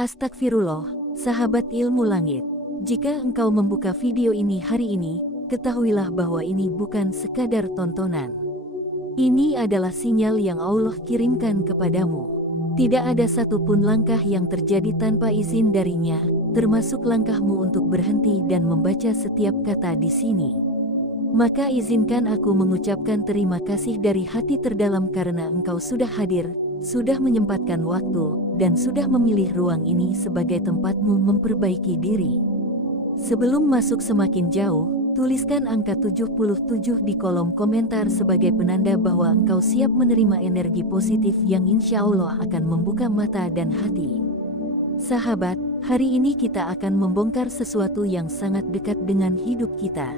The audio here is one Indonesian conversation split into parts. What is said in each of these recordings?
Astagfirullah, sahabat ilmu langit. Jika engkau membuka video ini hari ini, ketahuilah bahwa ini bukan sekadar tontonan. Ini adalah sinyal yang Allah kirimkan kepadamu. Tidak ada satupun langkah yang terjadi tanpa izin darinya, termasuk langkahmu untuk berhenti dan membaca setiap kata di sini. Maka izinkan aku mengucapkan terima kasih dari hati terdalam karena engkau sudah hadir, sudah menyempatkan waktu, dan sudah memilih ruang ini sebagai tempatmu memperbaiki diri. Sebelum masuk semakin jauh, tuliskan angka 77 di kolom komentar sebagai penanda bahwa engkau siap menerima energi positif yang insya Allah akan membuka mata dan hati. Sahabat, hari ini kita akan membongkar sesuatu yang sangat dekat dengan hidup kita.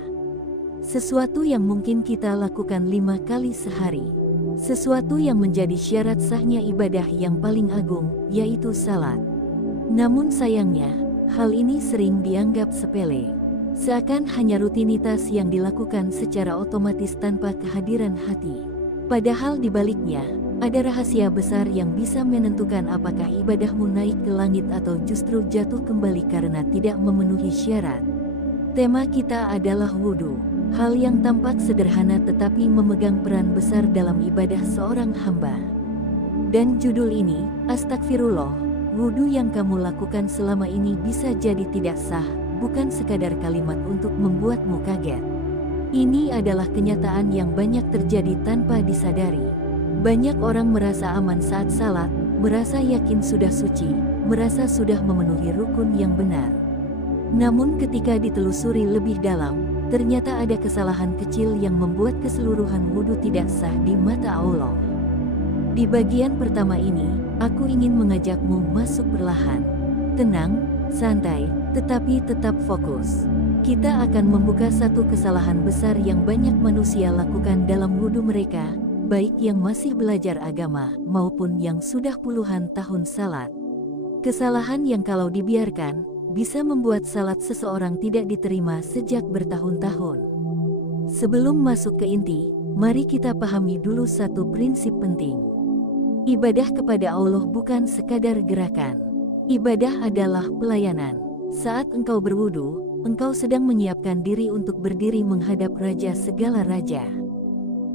Sesuatu yang mungkin kita lakukan 5 kali sehari. Sesuatu yang menjadi syarat sahnya ibadah yang paling agung, yaitu salat. Namun sayangnya, hal ini sering dianggap sepele. Seakan hanya rutinitas yang dilakukan secara otomatis tanpa kehadiran hati. Padahal di baliknya, ada rahasia besar yang bisa menentukan apakah ibadahmu naik ke langit atau justru jatuh kembali karena tidak memenuhi syarat. Tema kita adalah wudhu. Hal yang tampak sederhana tetapi memegang peran besar dalam ibadah seorang hamba. Dan judul ini, Astagfirullah, wudhu yang kamu lakukan selama ini bisa jadi tidak sah, bukan sekadar kalimat untuk membuatmu kaget. Ini adalah kenyataan yang banyak terjadi tanpa disadari. Banyak orang merasa aman saat salat, merasa yakin sudah suci, merasa sudah memenuhi rukun yang benar. Namun ketika ditelusuri lebih dalam, ternyata ada kesalahan kecil yang membuat keseluruhan wudhu tidak sah di mata Allah. Di bagian pertama ini, aku ingin mengajakmu masuk perlahan. Tenang, santai, tetapi tetap fokus. Kita akan membuka satu kesalahan besar yang banyak manusia lakukan dalam wudhu mereka, baik yang masih belajar agama maupun yang sudah puluhan tahun salat. Kesalahan yang kalau dibiarkan, bisa membuat salat seseorang tidak diterima sejak bertahun-tahun. Sebelum masuk ke inti, mari kita pahami dulu satu prinsip penting. Ibadah kepada Allah bukan sekadar gerakan. Ibadah adalah pelayanan. Saat engkau berwudu, engkau sedang menyiapkan diri untuk berdiri menghadap Raja segala raja.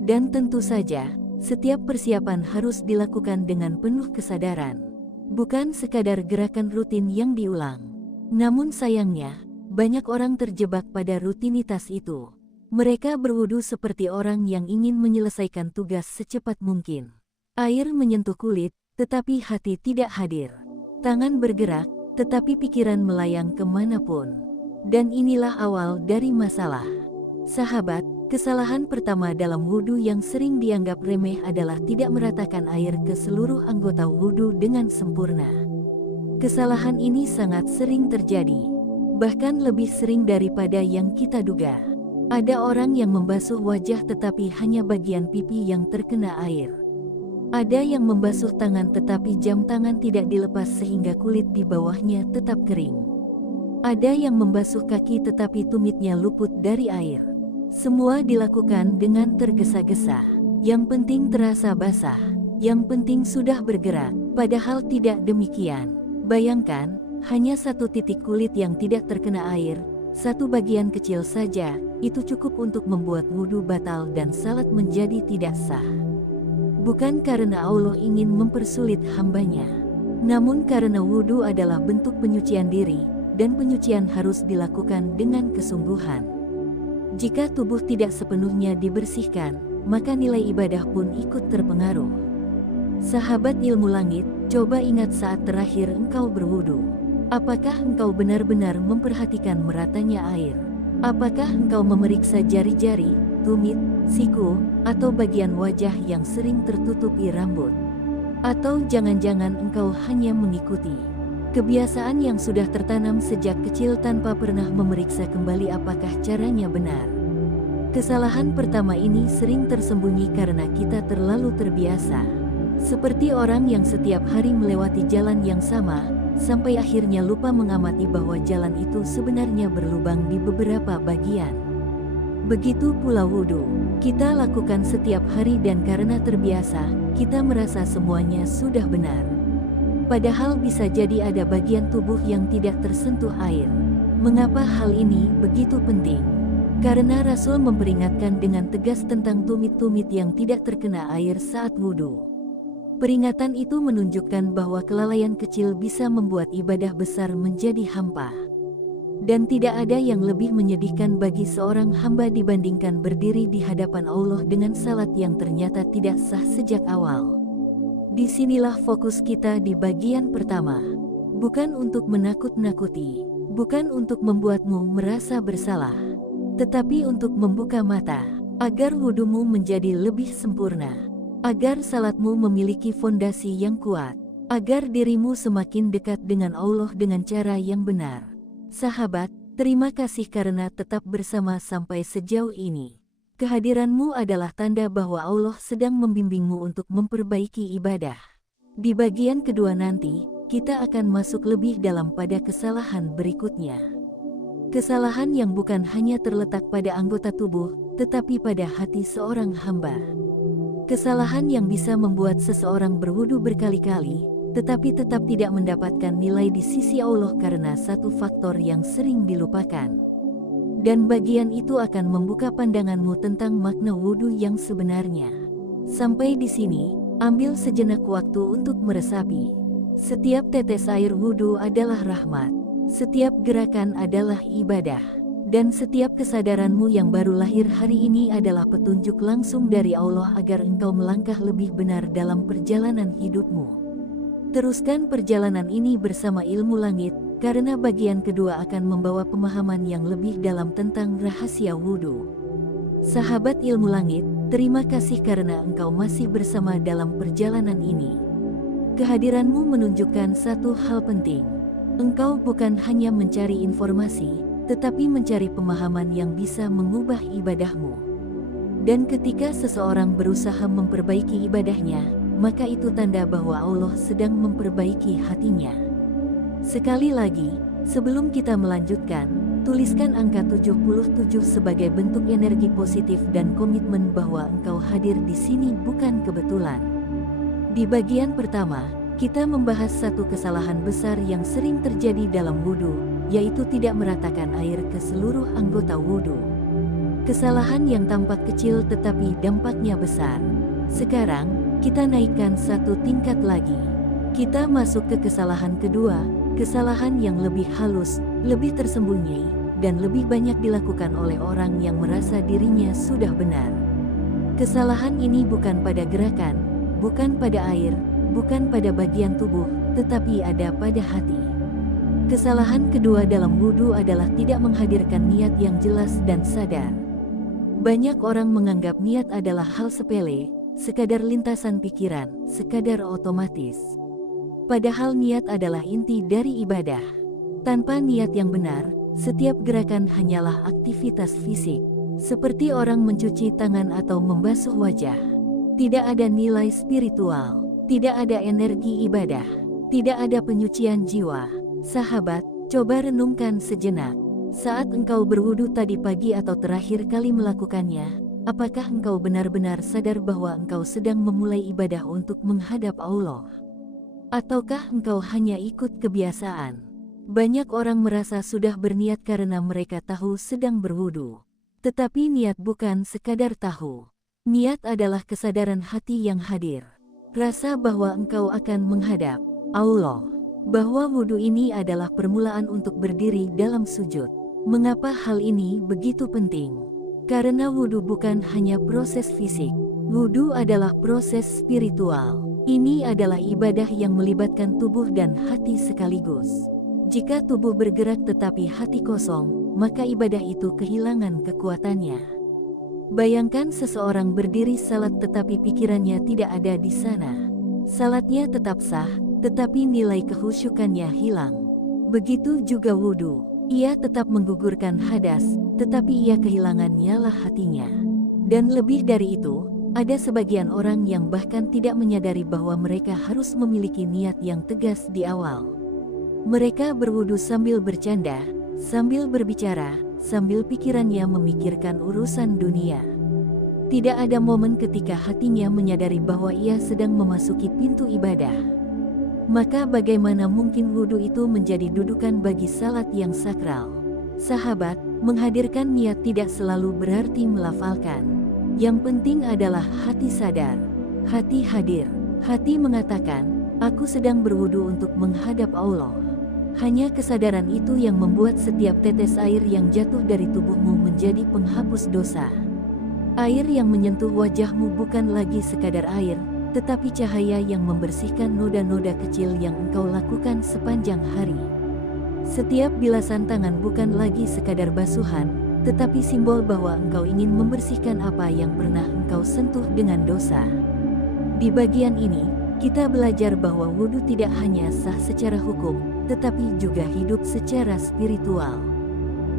Dan tentu saja, setiap persiapan harus dilakukan dengan penuh kesadaran. Bukan sekadar gerakan rutin yang diulang. Namun sayangnya, banyak orang terjebak pada rutinitas itu. Mereka berwudu seperti orang yang ingin menyelesaikan tugas secepat mungkin. Air menyentuh kulit, tetapi hati tidak hadir. Tangan bergerak, tetapi pikiran melayang kemanapun. Dan inilah awal dari masalah. Sahabat, kesalahan pertama dalam wudu yang sering dianggap remeh adalah tidak meratakan air ke seluruh anggota wudu dengan sempurna. Kesalahan ini sangat sering terjadi, bahkan lebih sering daripada yang kita duga. Ada orang yang membasuh wajah tetapi hanya bagian pipi yang terkena air. Ada yang membasuh tangan tetapi jam tangan tidak dilepas sehingga kulit di bawahnya tetap kering. Ada yang membasuh kaki tetapi tumitnya luput dari air. Semua dilakukan dengan tergesa-gesa. Yang penting terasa basah, yang penting sudah bergerak, padahal tidak demikian. Bayangkan, hanya satu titik kulit yang tidak terkena air, satu bagian kecil saja, itu cukup untuk membuat wudhu batal dan salat menjadi tidak sah. Bukan karena Allah ingin mempersulit hambanya, namun karena wudhu adalah bentuk penyucian diri, dan penyucian harus dilakukan dengan kesungguhan. Jika tubuh tidak sepenuhnya dibersihkan, maka nilai ibadah pun ikut terpengaruh. Sahabat ilmu langit, coba ingat saat terakhir engkau berwudu. Apakah engkau benar-benar memperhatikan meratanya air? Apakah engkau memeriksa jari-jari, tumit, siku, atau bagian wajah yang sering tertutupi rambut? Atau jangan-jangan engkau hanya mengikuti kebiasaan yang sudah tertanam sejak kecil tanpa pernah memeriksa kembali apakah caranya benar? Kesalahan pertama ini sering tersembunyi karena kita terlalu terbiasa. Seperti orang yang setiap hari melewati jalan yang sama, sampai akhirnya lupa mengamati bahwa jalan itu sebenarnya berlubang di beberapa bagian. Begitu pula wudhu, kita lakukan setiap hari dan karena terbiasa, kita merasa semuanya sudah benar. Padahal bisa jadi ada bagian tubuh yang tidak tersentuh air. Mengapa hal ini begitu penting? Karena Rasul memperingatkan dengan tegas tentang tumit-tumit yang tidak terkena air saat wudhu. Peringatan itu menunjukkan bahwa kelalaian kecil bisa membuat ibadah besar menjadi hampa. Dan tidak ada yang lebih menyedihkan bagi seorang hamba dibandingkan berdiri di hadapan Allah dengan salat yang ternyata tidak sah sejak awal. Disinilah fokus kita di bagian pertama. Bukan untuk menakut-nakuti, bukan untuk membuatmu merasa bersalah, tetapi untuk membuka mata, agar wudumu menjadi lebih sempurna, agar salatmu memiliki fondasi yang kuat, agar dirimu semakin dekat dengan Allah dengan cara yang benar. Sahabat, terima kasih karena tetap bersama sampai sejauh ini. Kehadiranmu adalah tanda bahwa Allah sedang membimbingmu untuk memperbaiki ibadah. Di bagian kedua nanti, kita akan masuk lebih dalam pada kesalahan berikutnya. Kesalahan yang bukan hanya terletak pada anggota tubuh, tetapi pada hati seorang hamba. Kesalahan yang bisa membuat seseorang berwudu berkali-kali, tetapi tetap tidak mendapatkan nilai di sisi Allah karena satu faktor yang sering dilupakan. Dan bagian itu akan membuka pandanganmu tentang makna wudhu yang sebenarnya. Sampai di sini, ambil sejenak waktu untuk meresapi. Setiap tetes air wudhu adalah rahmat. Setiap gerakan adalah ibadah. Dan setiap kesadaranmu yang baru lahir hari ini adalah petunjuk langsung dari Allah agar engkau melangkah lebih benar dalam perjalanan hidupmu. Teruskan perjalanan ini bersama Ilmu Langit, karena bagian kedua akan membawa pemahaman yang lebih dalam tentang rahasia wudhu. Sahabat Ilmu Langit, terima kasih karena engkau masih bersama dalam perjalanan ini. Kehadiranmu menunjukkan satu hal penting. Engkau bukan hanya mencari informasi, tetapi mencari pemahaman yang bisa mengubah ibadahmu. Dan ketika seseorang berusaha memperbaiki ibadahnya, maka itu tanda bahwa Allah sedang memperbaiki hatinya. Sekali lagi, sebelum kita melanjutkan, tuliskan angka 77 sebagai bentuk energi positif dan komitmen bahwa engkau hadir di sini bukan kebetulan. Di bagian pertama, kita membahas satu kesalahan besar yang sering terjadi dalam wudhu, yaitu tidak meratakan air ke seluruh anggota wudhu. Kesalahan yang tampak kecil tetapi dampaknya besar. Sekarang, kita naikkan satu tingkat lagi. Kita masuk ke kesalahan kedua, kesalahan yang lebih halus, lebih tersembunyi, dan lebih banyak dilakukan oleh orang yang merasa dirinya sudah benar. Kesalahan ini bukan pada gerakan, bukan pada air, bukan pada bagian tubuh, tetapi ada pada hati. Kesalahan kedua dalam wudhu adalah tidak menghadirkan niat yang jelas dan sadar. Banyak orang menganggap niat adalah hal sepele, sekadar lintasan pikiran, sekadar otomatis. Padahal niat adalah inti dari ibadah. Tanpa niat yang benar, setiap gerakan hanyalah aktivitas fisik, seperti orang mencuci tangan atau membasuh wajah. Tidak ada nilai spiritual, tidak ada energi ibadah, tidak ada penyucian jiwa. Sahabat, coba renungkan sejenak. Saat engkau berwudu tadi pagi atau terakhir kali melakukannya, apakah engkau benar-benar sadar bahwa engkau sedang memulai ibadah untuk menghadap Allah? Ataukah engkau hanya ikut kebiasaan? Banyak orang merasa sudah berniat karena mereka tahu sedang berwudu. Tetapi niat bukan sekadar tahu. Niat adalah kesadaran hati yang hadir. Rasa bahwa engkau akan menghadap Allah. Bahwa wudu ini adalah permulaan untuk berdiri dalam sujud. Mengapa hal ini begitu penting? Karena wudhu bukan hanya proses fisik. Wudhu adalah proses spiritual. Ini adalah ibadah yang melibatkan tubuh dan hati sekaligus. Jika tubuh bergerak tetapi hati kosong, maka ibadah itu kehilangan kekuatannya. Bayangkan seseorang berdiri salat tetapi pikirannya tidak ada di sana. Salatnya tetap sah, tetapi nilai kehusyukannya hilang. Begitu juga wudhu. Ia tetap menggugurkan hadas, tetapi ia kehilangan nyala hatinya. Dan lebih dari itu, ada sebagian orang yang bahkan tidak menyadari bahwa mereka harus memiliki niat yang tegas di awal. Mereka berwudu sambil bercanda, sambil berbicara, sambil pikirannya memikirkan urusan dunia. Tidak ada momen ketika hatinya menyadari bahwa ia sedang memasuki pintu ibadah. maka bagaimana mungkin wudhu itu menjadi dudukan bagi salat yang sakral? Sahabat, menghadirkan niat tidak selalu berarti melafalkan. Yang penting adalah hati sadar, hati hadir, hati mengatakan, aku sedang berwudu untuk menghadap Allah. Hanya kesadaran itu yang membuat setiap tetes air yang jatuh dari tubuhmu menjadi penghapus dosa. Air yang menyentuh wajahmu bukan lagi sekadar air, tetapi cahaya yang membersihkan noda-noda kecil yang engkau lakukan sepanjang hari. Setiap bilasan tangan bukan lagi sekadar basuhan, tetapi simbol bahwa engkau ingin membersihkan apa yang pernah engkau sentuh dengan dosa. Di bagian ini, kita belajar bahwa wudhu tidak hanya sah secara hukum, tetapi juga hidup secara spiritual.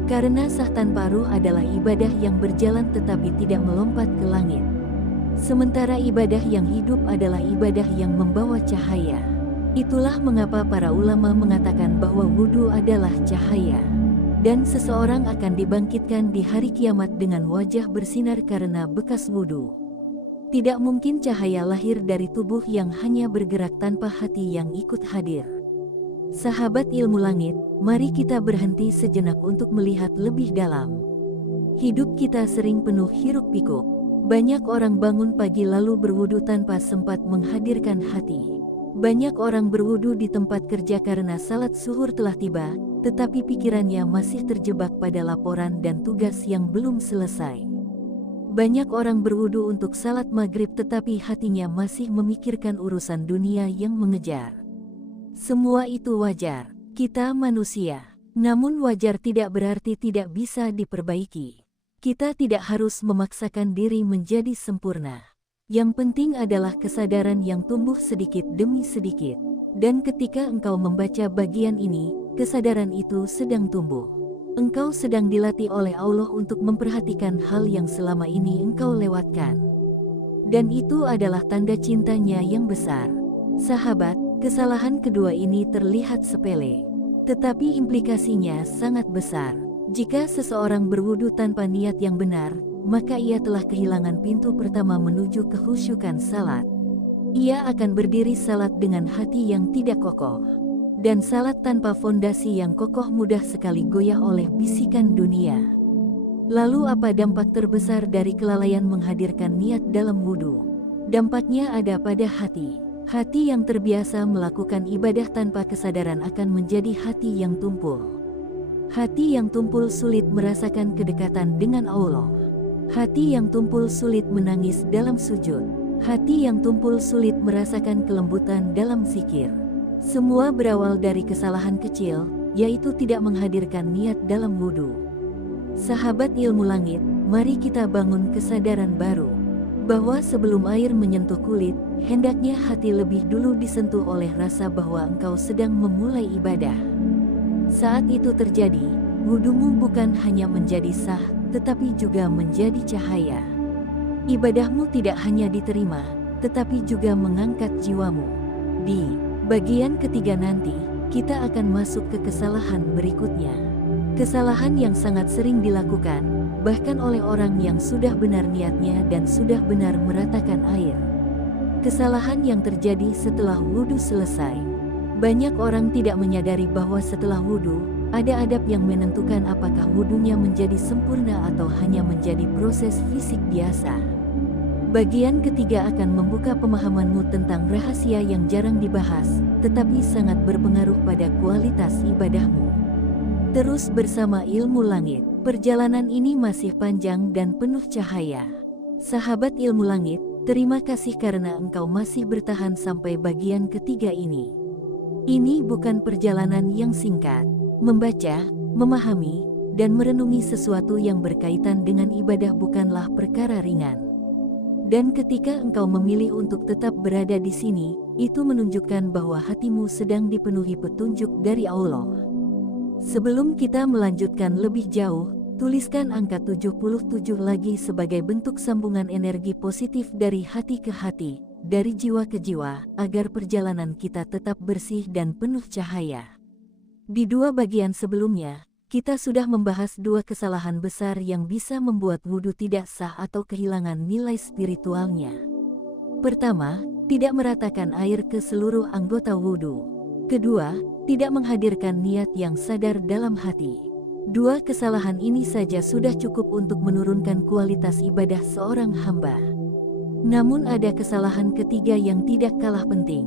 Karena sah tanpa ruh adalah ibadah yang berjalan tetapi tidak melompat ke langit. Sementara ibadah yang hidup adalah ibadah yang membawa cahaya. Itulah mengapa para ulama mengatakan bahwa wudhu adalah cahaya. Dan seseorang akan dibangkitkan di hari kiamat dengan wajah bersinar karena bekas wudhu. Tidak mungkin cahaya lahir dari tubuh yang hanya bergerak tanpa hati yang ikut hadir. Sahabat ilmu langit, mari kita berhenti sejenak untuk melihat lebih dalam. Hidup kita sering penuh hiruk-pikuk. Banyak orang bangun pagi lalu berwudu tanpa sempat menghadirkan hati. Banyak orang berwudu di tempat kerja karena salat zuhur telah tiba, tetapi pikirannya masih terjebak pada laporan dan tugas yang belum selesai. Banyak orang berwudu untuk salat maghrib tetapi hatinya masih memikirkan urusan dunia yang mengejar. Semua itu wajar, kita manusia. Namun wajar tidak berarti tidak bisa diperbaiki. Kita tidak harus memaksakan diri menjadi sempurna. Yang penting adalah kesadaran yang tumbuh sedikit demi sedikit. Dan ketika engkau membaca bagian ini, kesadaran itu sedang tumbuh. Engkau sedang dilatih oleh Allah untuk memperhatikan hal yang selama ini engkau lewatkan. Dan itu adalah tanda cintanya yang besar. Sahabat, kesalahan kedua ini terlihat sepele. Tetapi implikasinya sangat besar. Jika seseorang berwudu tanpa niat yang benar, maka ia telah kehilangan pintu pertama menuju kehusyukan salat. Ia akan berdiri salat dengan hati yang tidak kokoh. Dan salat tanpa fondasi yang kokoh mudah sekali goyah oleh bisikan dunia. Lalu apa dampak terbesar dari kelalaian menghadirkan niat dalam wudhu? Dampaknya ada pada hati. Hati yang terbiasa melakukan ibadah tanpa kesadaran akan menjadi hati yang tumpul. Hati yang tumpul sulit merasakan kedekatan dengan Allah. Hati yang tumpul sulit menangis dalam sujud. Hati yang tumpul sulit merasakan kelembutan dalam zikir. Semua berawal dari kesalahan kecil, yaitu tidak menghadirkan niat dalam wudhu. Sahabat ilmu langit, mari kita bangun kesadaran baru. Bahwa sebelum air menyentuh kulit, hendaknya hati lebih dulu disentuh oleh rasa bahwa engkau sedang memulai ibadah. Saat itu terjadi, wudhumu bukan hanya menjadi sah, tetapi juga menjadi cahaya. Ibadahmu tidak hanya diterima, tetapi juga mengangkat jiwamu. Di bagian ketiga nanti, kita akan masuk ke kesalahan berikutnya. Kesalahan yang sangat sering dilakukan, bahkan oleh orang yang sudah benar niatnya dan sudah benar meratakan air. Kesalahan yang terjadi setelah wudhu selesai. Banyak orang tidak menyadari bahwa setelah wudhu, ada adab yang menentukan apakah wudhunya menjadi sempurna atau hanya menjadi proses fisik biasa. Bagian ketiga akan membuka pemahamanmu tentang rahasia yang jarang dibahas, tetapi sangat berpengaruh pada kualitas ibadahmu. Terus bersama ilmu langit, perjalanan ini masih panjang dan penuh cahaya. Sahabat ilmu langit, terima kasih karena engkau masih bertahan sampai bagian ketiga ini. Ini bukan perjalanan yang singkat. Membaca, memahami, dan merenungi sesuatu yang berkaitan dengan ibadah bukanlah perkara ringan. Dan ketika engkau memilih untuk tetap berada di sini, itu menunjukkan bahwa hatimu sedang dipenuhi petunjuk dari Allah. Sebelum kita melanjutkan lebih jauh, tuliskan angka 77 lagi sebagai bentuk sambungan energi positif dari hati ke hati, dari jiwa ke jiwa, agar perjalanan kita tetap bersih dan penuh cahaya. Di dua bagian sebelumnya, kita sudah membahas dua kesalahan besar yang bisa membuat wudhu tidak sah atau kehilangan nilai spiritualnya. Pertama, tidak meratakan air ke seluruh anggota wudhu. Kedua, tidak menghadirkan niat yang sadar dalam hati. Dua kesalahan ini saja sudah cukup untuk menurunkan kualitas ibadah seorang hamba. Namun ada kesalahan ketiga yang tidak kalah penting.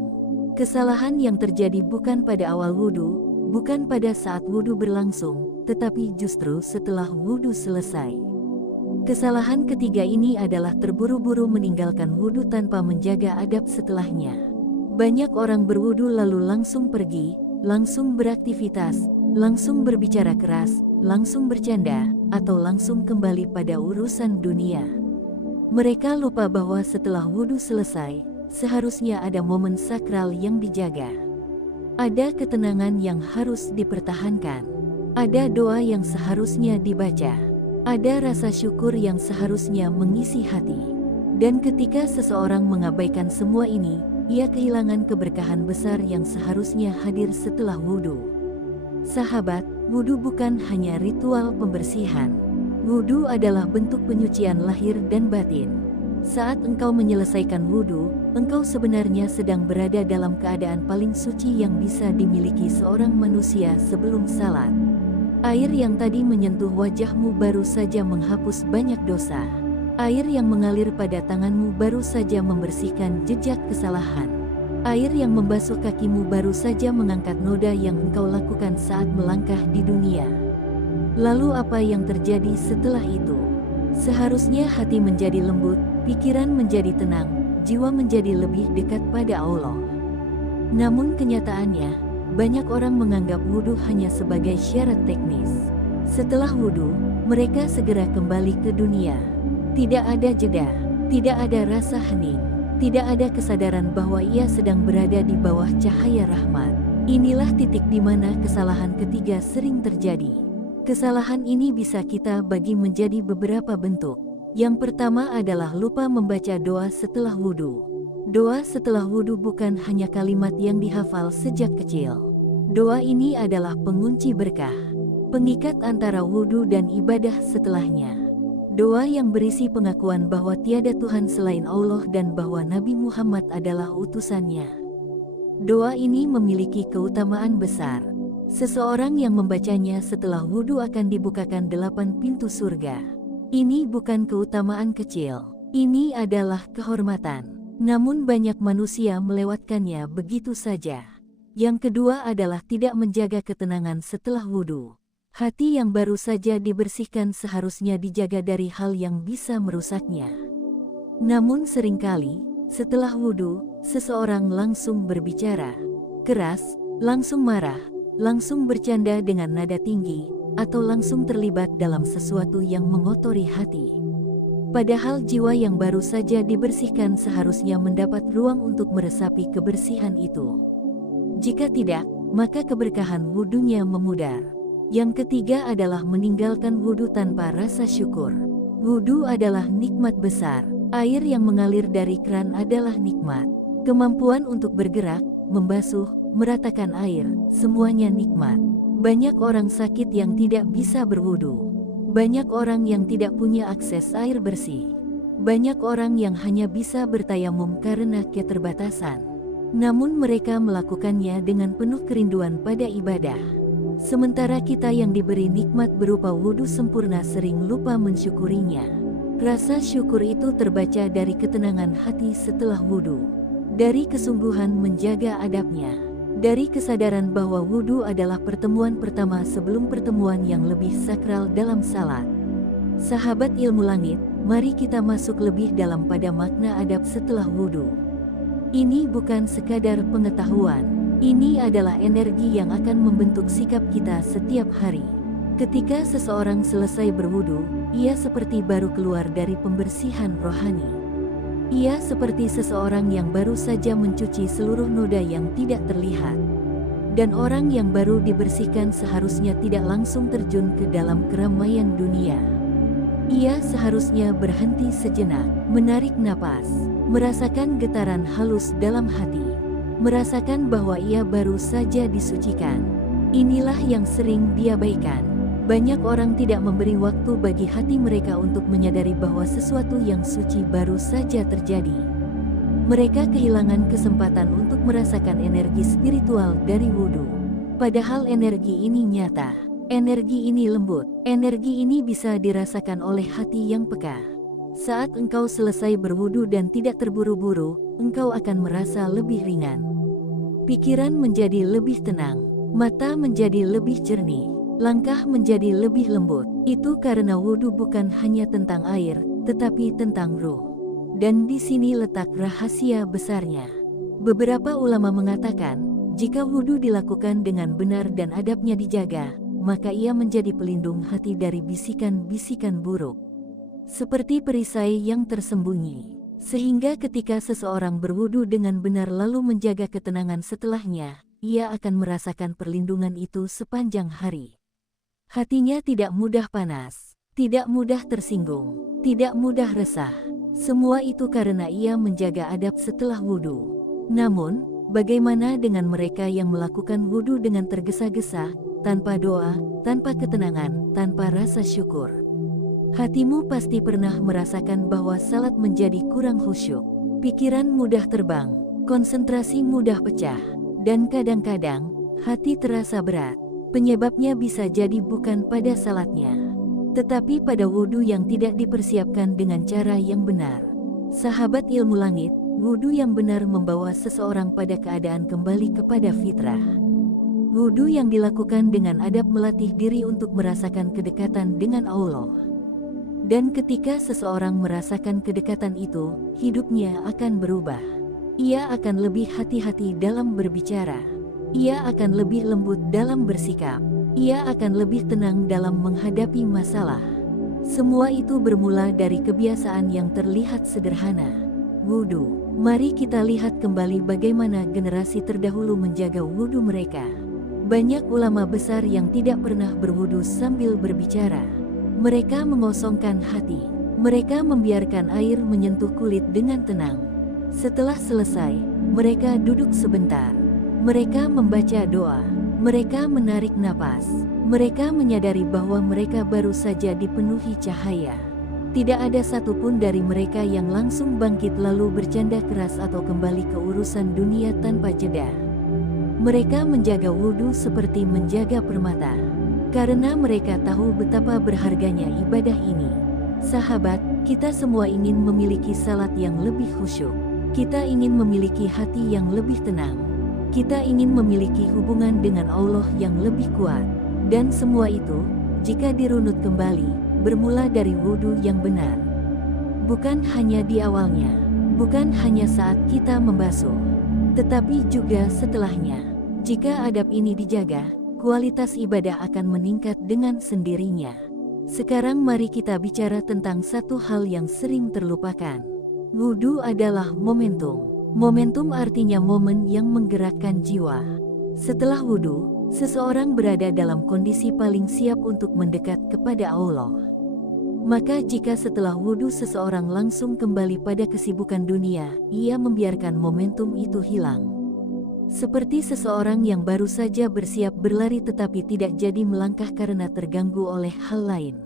Kesalahan yang terjadi bukan pada awal wudhu, bukan pada saat wudhu berlangsung, tetapi justru setelah wudhu selesai. Kesalahan ketiga ini adalah terburu-buru meninggalkan wudhu tanpa menjaga adab setelahnya. Banyak orang berwudhu lalu langsung pergi, langsung beraktivitas, langsung berbicara keras, langsung bercanda, atau langsung kembali pada urusan dunia. Mereka lupa bahwa setelah wudhu selesai, seharusnya ada momen sakral yang dijaga. Ada ketenangan yang harus dipertahankan. Ada doa yang seharusnya dibaca. Ada rasa syukur yang seharusnya mengisi hati. Dan ketika seseorang mengabaikan semua ini, ia kehilangan keberkahan besar yang seharusnya hadir setelah wudhu. Sahabat, wudhu bukan hanya ritual pembersihan. Wudhu adalah bentuk penyucian lahir dan batin. Saat engkau menyelesaikan wudhu, engkau sebenarnya sedang berada dalam keadaan paling suci yang bisa dimiliki seorang manusia sebelum salat. Air yang tadi menyentuh wajahmu baru saja menghapus banyak dosa. Air yang mengalir pada tanganmu baru saja membersihkan jejak kesalahan. Air yang membasuh kakimu baru saja mengangkat noda yang engkau lakukan saat melangkah di dunia. Lalu apa yang terjadi setelah itu? Seharusnya hati menjadi lembut, pikiran menjadi tenang, jiwa menjadi lebih dekat pada Allah. Namun kenyataannya, banyak orang menganggap wudhu hanya sebagai syarat teknis. Setelah wudhu, mereka segera kembali ke dunia. Tidak ada jeda, tidak ada rasa hening, tidak ada kesadaran bahwa ia sedang berada di bawah cahaya rahmat. Inilah titik di mana kesalahan ketiga sering terjadi. Kesalahan ini bisa kita bagi menjadi beberapa bentuk. Yang pertama adalah lupa membaca doa setelah wudhu. Doa setelah wudhu bukan hanya kalimat yang dihafal sejak kecil. Doa ini adalah pengunci berkah, pengikat antara wudhu dan ibadah setelahnya. Doa yang berisi pengakuan bahwa tiada Tuhan selain Allah dan bahwa Nabi Muhammad adalah utusannya. Doa ini memiliki keutamaan besar. Seseorang yang membacanya setelah wudhu akan dibukakan 8 pintu surga. Ini bukan keutamaan kecil, ini adalah kehormatan. Namun banyak manusia melewatkannya begitu saja. Yang kedua adalah tidak menjaga ketenangan setelah wudhu. Hati yang baru saja dibersihkan seharusnya dijaga dari hal yang bisa merusaknya. Namun seringkali, setelah wudhu, seseorang langsung berbicara keras, langsung marah, langsung bercanda dengan nada tinggi, atau langsung terlibat dalam sesuatu yang mengotori hati. Padahal jiwa yang baru saja dibersihkan seharusnya mendapat ruang untuk meresapi kebersihan itu. Jika tidak, maka keberkahan wudhunya memudar. Yang ketiga adalah meninggalkan wudhu tanpa rasa syukur. Wudhu adalah nikmat besar. Air yang mengalir dari keran adalah nikmat. Kemampuan untuk bergerak, membasuh, meratakan air, semuanya nikmat. Banyak orang sakit yang tidak bisa berwudhu. Banyak orang yang tidak punya akses air bersih. Banyak orang yang hanya bisa bertayamum karena keterbatasan. Namun mereka melakukannya dengan penuh kerinduan pada ibadah. Sementara kita yang diberi nikmat berupa wudhu sempurna sering lupa mensyukurinya. Rasa syukur itu terbaca dari ketenangan hati setelah wudhu, dari kesungguhan menjaga adabnya, dari kesadaran bahwa wudhu adalah pertemuan pertama sebelum pertemuan yang lebih sakral dalam salat. Sahabat ilmu langit, mari kita masuk lebih dalam pada makna adab setelah wudhu. Ini bukan sekadar pengetahuan, ini adalah energi yang akan membentuk sikap kita setiap hari. Ketika seseorang selesai berwudhu, ia seperti baru keluar dari pembersihan rohani. Ia seperti seseorang yang baru saja mencuci seluruh noda yang tidak terlihat. Dan orang yang baru dibersihkan seharusnya tidak langsung terjun ke dalam keramaian dunia. Ia seharusnya berhenti sejenak, menarik napas, merasakan getaran halus dalam hati, merasakan bahwa ia baru saja disucikan. Inilah yang sering diabaikan. Banyak orang tidak memberi waktu bagi hati mereka untuk menyadari bahwa sesuatu yang suci baru saja terjadi. Mereka kehilangan kesempatan untuk merasakan energi spiritual dari wudhu. Padahal energi ini nyata, energi ini lembut, energi ini bisa dirasakan oleh hati yang peka. Saat engkau selesai berwudhu dan tidak terburu-buru, engkau akan merasa lebih ringan. Pikiran menjadi lebih tenang, mata menjadi lebih jernih, langkah menjadi lebih lembut. Itu karena wudhu bukan hanya tentang air, tetapi tentang ruh. Dan di sini letak rahasia besarnya. Beberapa ulama mengatakan, jika wudhu dilakukan dengan benar dan adabnya dijaga, maka ia menjadi pelindung hati dari bisikan-bisikan buruk, seperti perisai yang tersembunyi. Sehingga ketika seseorang berwudhu dengan benar lalu menjaga ketenangan setelahnya, ia akan merasakan perlindungan itu sepanjang hari. Hatinya tidak mudah panas, tidak mudah tersinggung, tidak mudah resah. Semua itu karena ia menjaga adab setelah wudhu. Namun, bagaimana dengan mereka yang melakukan wudhu dengan tergesa-gesa, tanpa doa, tanpa ketenangan, tanpa rasa syukur? Hatimu pasti pernah merasakan bahwa salat menjadi kurang khusyuk. Pikiran mudah terbang, konsentrasi mudah pecah, dan kadang-kadang, hati terasa berat. Penyebabnya bisa jadi bukan pada salatnya, tetapi pada wudhu yang tidak dipersiapkan dengan cara yang benar. Sahabat ilmu langit, wudhu yang benar membawa seseorang pada keadaan kembali kepada fitrah. Wudhu yang dilakukan dengan adab melatih diri untuk merasakan kedekatan dengan Allah. Dan ketika seseorang merasakan kedekatan itu, hidupnya akan berubah. Ia akan lebih hati-hati dalam berbicara. Ia akan lebih lembut dalam bersikap. Ia akan lebih tenang dalam menghadapi masalah. Semua itu bermula dari kebiasaan yang terlihat sederhana. Wudhu. Mari kita lihat kembali bagaimana generasi terdahulu menjaga wudhu mereka. Banyak ulama besar yang tidak pernah berwudhu sambil berbicara. Mereka mengosongkan hati. Mereka membiarkan air menyentuh kulit dengan tenang. Setelah selesai, mereka duduk sebentar. Mereka membaca doa. Mereka menarik napas. Mereka menyadari bahwa mereka baru saja dipenuhi cahaya. Tidak ada satupun dari mereka yang langsung bangkit lalu bercanda keras atau kembali ke urusan dunia tanpa jeda. Mereka menjaga wudhu seperti menjaga permata. Karena mereka tahu betapa berharganya ibadah ini. Sahabat, kita semua ingin memiliki salat yang lebih khusyuk. Kita ingin memiliki hati yang lebih tenang. Kita ingin memiliki hubungan dengan Allah yang lebih kuat. Dan semua itu, jika dirunut kembali, bermula dari wudhu yang benar. Bukan hanya di awalnya, bukan hanya saat kita membasuh, tetapi juga setelahnya. Jika adab ini dijaga, kualitas ibadah akan meningkat dengan sendirinya. Sekarang mari kita bicara tentang satu hal yang sering terlupakan. Wudhu adalah momentum. Momentum artinya momen yang menggerakkan jiwa. Setelah wudhu, seseorang berada dalam kondisi paling siap untuk mendekat kepada Allah. Maka jika setelah wudhu seseorang langsung kembali pada kesibukan dunia, ia membiarkan momentum itu hilang. Seperti seseorang yang baru saja bersiap berlari tetapi tidak jadi melangkah karena terganggu oleh hal lain.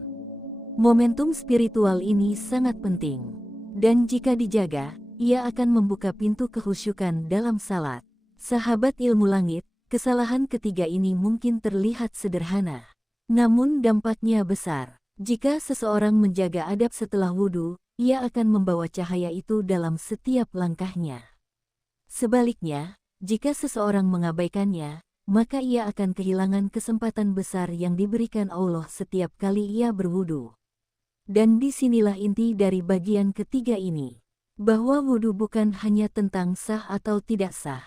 Momentum spiritual ini sangat penting. Dan jika dijaga, ia akan membuka pintu kekhusyukan dalam salat. Sahabat ilmu langit, kesalahan ketiga ini mungkin terlihat sederhana. Namun dampaknya besar. Jika seseorang menjaga adab setelah wudhu, ia akan membawa cahaya itu dalam setiap langkahnya. Sebaliknya, jika seseorang mengabaikannya, maka ia akan kehilangan kesempatan besar yang diberikan Allah setiap kali ia berwudhu. Dan disinilah inti dari bagian ketiga ini. Bahwa wudhu bukan hanya tentang sah atau tidak sah.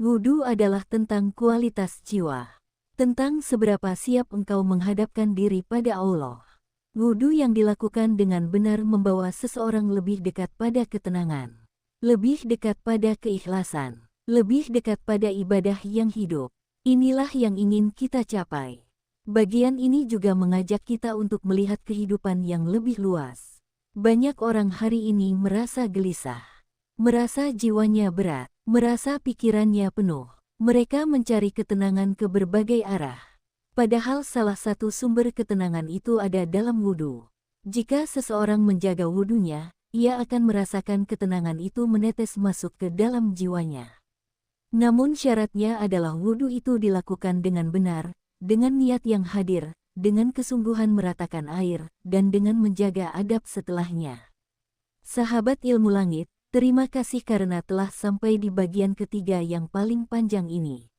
Wudhu adalah tentang kualitas jiwa. Tentang seberapa siap engkau menghadapkan diri pada Allah. Wudhu yang dilakukan dengan benar membawa seseorang lebih dekat pada ketenangan. Lebih dekat pada keikhlasan. Lebih dekat pada ibadah yang hidup. Inilah yang ingin kita capai. Bagian ini juga mengajak kita untuk melihat kehidupan yang lebih luas. Banyak orang hari ini merasa gelisah, merasa jiwanya berat, merasa pikirannya penuh. Mereka mencari ketenangan ke berbagai arah. Padahal salah satu sumber ketenangan itu ada dalam wudhu. Jika seseorang menjaga wudhunya, ia akan merasakan ketenangan itu menetes masuk ke dalam jiwanya. Namun syaratnya adalah wudhu itu dilakukan dengan benar, dengan niat yang hadir, dengan kesungguhan meratakan air, dan dengan menjaga adab setelahnya. Sahabat ilmu langit, terima kasih karena telah sampai di bagian ketiga yang paling panjang ini.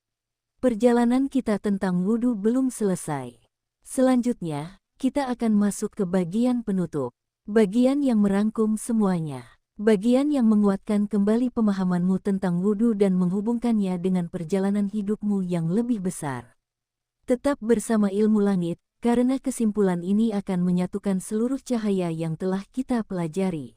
Perjalanan kita tentang wudhu belum selesai. Selanjutnya, kita akan masuk ke bagian penutup. Bagian yang merangkum semuanya. Bagian yang menguatkan kembali pemahamanmu tentang wudhu dan menghubungkannya dengan perjalanan hidupmu yang lebih besar. Tetap bersama ilmu langit, karena kesimpulan ini akan menyatukan seluruh cahaya yang telah kita pelajari.